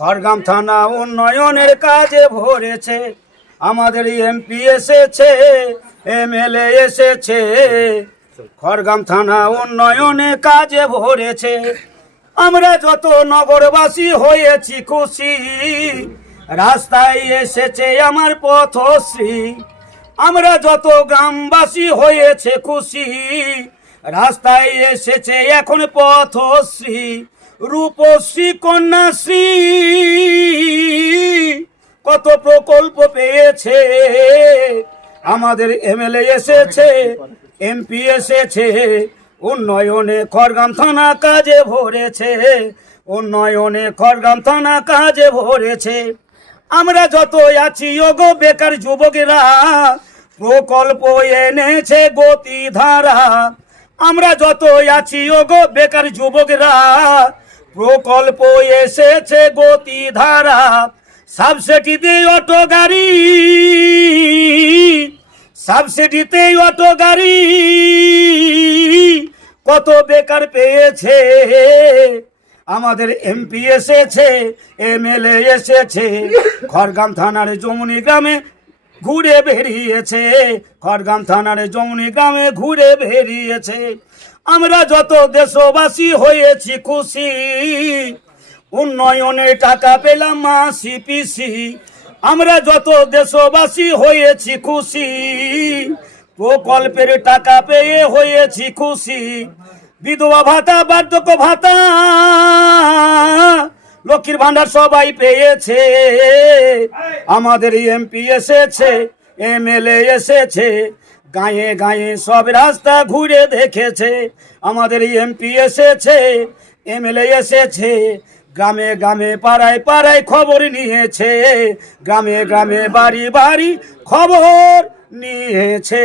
খড়গাম থানা উন্নয়নের কাজে ভরেছে। আমাদের এমপি এসেছে, এমএলএ এসেছে। খড়গাম থানা উন্নয়নে কাজে ভরেছে। আমরা যত নগরবাসী হয়েছি খুশি। রাস্তায় এসেছে আমার পথশ্রী। আমরা যত গ্রামবাসী হয়েছে খুশি। রাস্তায় এসেছে এখন পথশ্রী। রূপশ্রী কন্যাশ্রী, কত প্রকল্প পেয়েছে। আমাদের এমএলএ এসেছে, এমপি এসেছে, উন্নয়নে খড়গাম থানা কাজে ভরেছে, উন্নয়নে খড়গাম থানা কাজে ভরেছে। আমরা যত আছি যোগ বেকার যুবকেরা, প্রকল্প এনেছে গতি ধারা আমরা যত আছি যোগ বেকার যুবকেরা প্রকল্প এসেছে গতি ধারা সাবসিডিতে অটো গাড়ি। সাবসিডিতে অটো গাড়ি। কত বেকার পেয়েছে। আমাদের এমপি এসেছে, এমএলএ এসেছে, খড়গাম থানার যমুনি গ্রামে ঘুরে বেরিয়েছে, খড়গাম থানার যমুনি গ্রামে ঘুরে বেরিয়েছে। আমরা যত দেশবাসী হয়েছি খুশি। উন্নয়নের টাকা পেলাম মাসি পিসি আমরা যত দেশবাসী হয়েছি খুশি। প্রকল্পের টাকা পেয়ে হয়েছি খুশি। বিধবা ভাতা, বার্ধক্য ভাতা, লক্ষ্মীর ভান্ডার সবাই পেয়েছে। আমাদের এমপি এসেছে, এমএলএ এসেছে। গায়ে গায়ে সব রাস্তা ঘুরে দেখেছে। আমাদের এমপি এসেছে, এমএলএ এসেছে, গ্রামে গ্রামে পাড়ায় পাড়ায় খবর নিয়েছে। গ্রামে গ্রামে বাড়ি বাড়ি খবর নিয়েছে।